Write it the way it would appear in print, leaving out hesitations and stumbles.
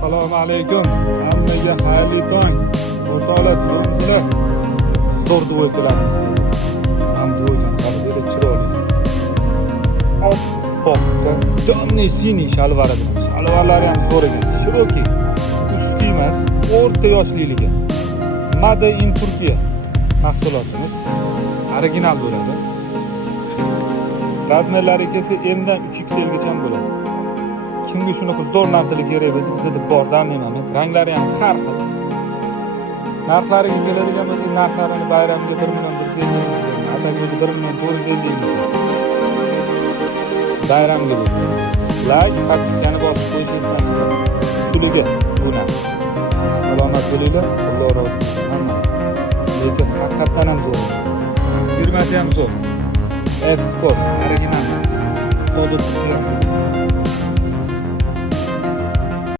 Assalomu alaykum. Hammaga xayrli tong. O'rtoqlar, do'stlar. Zo'r duo qilamiz. Ham duodan qanday chiroyli. Oppoqda domni sini shalvari bilan. Shalvarlari ham zo'r ekan. Shiroki. Usti emas, o'rta yoshliligi. Made in Turkiya mahsulotimiz original bo'ladi. Razmerlari kelsa M dan 3XL gacha bo'ladi. Kimga shunaqa zo'r narsalar kerak bo'lsa, bizda bor damlayman. Ranglari ham har xil. Narxlariga keladigan bo'lsak, narxlarini bayramga 1 million 150 ming, ataga 1 million 450 ming. Bayramga bo'lsa. Like, podpiskani bosib qo'yishingiz chiqadi. Puliga bu narx. Salomat bo'linglar, Xudo rozi bo'lsin hamma. Lekin haqiqatan ham zo'r. Firmasi ham zo'r. F-Sport original. To'g'ri.